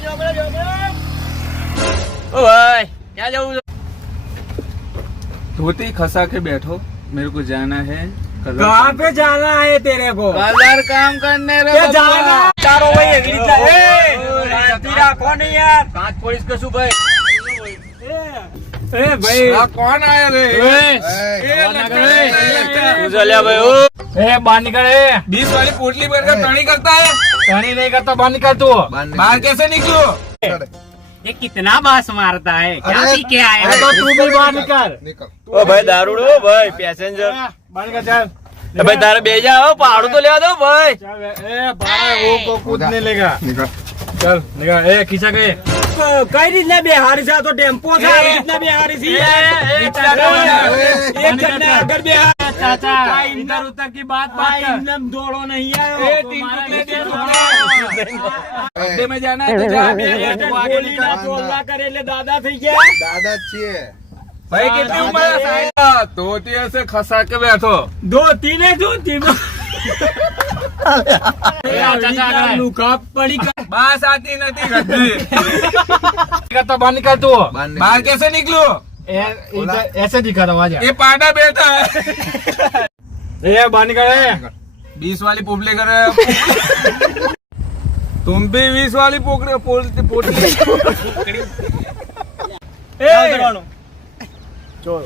ओ भाई क्या जाऊँ? धोती खसा के बैठो, मेरे को जाना है कलर। कहाँ पे जाना है तेरे को? कलर काम करने रे क्या जाना? चारों भाई अगली कौन है यार? कांच पुलिस का शू भाई? ए भाई कौन आया रे? तू चलिया भाई ओ ए बाहर निकल ए 20 वाली पोटली भर कर टर्नी करता है। टर्नी नहीं करता, बाहर निकल तू। बाहर कैसे निकलो? ये कितना बास मारता है, क्या पी के आया? तो तू भी बाहर निकल। ओ भाई दारूड़ो भाई पैसेंजर बाहर निकल चल। भाई दारू भेज जाओ, पहाड़ू तो ले दो भाई। चल ए बाहर वो को कूदने लेगा। चल निकल ए खींचा गए कई રીતના બિહારી છે તો ટેમ્પો છે આવી રીતના બિહારી છે એક જણને આગળ બિહાર ચાચા ઇધર ઉધર की बात बात एकदम दौड़ो नहीं आयो अड्डे में जाना है तो जा। गोलीना टोला करे ले दादा થઈ ગયા दादा છીએ भाई कितनी उम्र है साहब? धोती ऐसे खसा के बैठो। दो तीन है दो तीन लुका पड़ी बास आती नहीं गद्दी। करता बाहर निकल तू बाहर कैसे निकलो? ऐसे दिखा रहा आजा ये पाडा बेटा है। ए बाहर निकल 20 वाली पोपली कर रहे हो। तुम भी 20 वाली पोटली छोड़